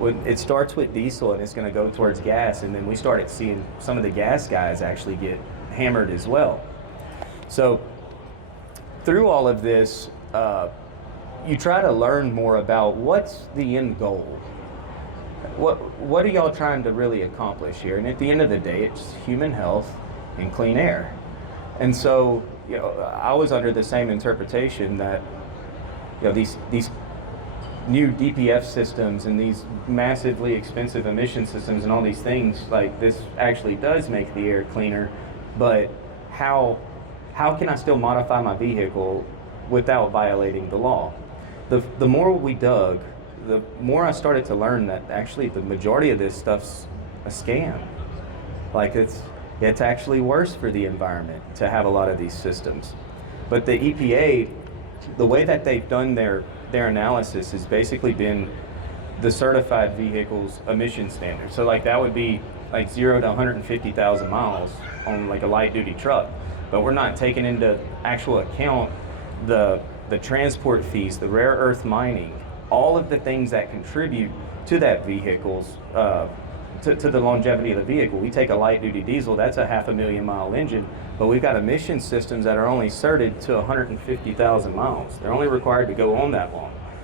It starts with diesel and it's going to go towards gas, and then we started seeing some of the gas guys actually get hammered as well. So through all of this, you try to learn more about what's the end goal. What are y'all trying to really accomplish here? And at the end of the day, it's human health and clean air. And so, I was under the same interpretation that, these new DPF systems and these massively expensive emission systems and all these things, like this actually does make the air cleaner, but how can I still modify my vehicle without violating the law? The more we dug, the more I started to learn that actually the majority of this stuff's a scam. Like it's actually worse for the environment to have a lot of these systems. But the EPA, the way that they've done their analysis has basically been the certified vehicles emission standard. So like that would be like 0 to 150,000 miles on like a light duty truck. But we're not taking into actual account the transport fees, the rare earth mining, all of the things that contribute to that vehicle's, to the longevity of the vehicle. We take a light duty diesel, that's a 500,000 mile engine, but we've got emission systems that are only certed to 150,000 miles. They're only required to go on that long.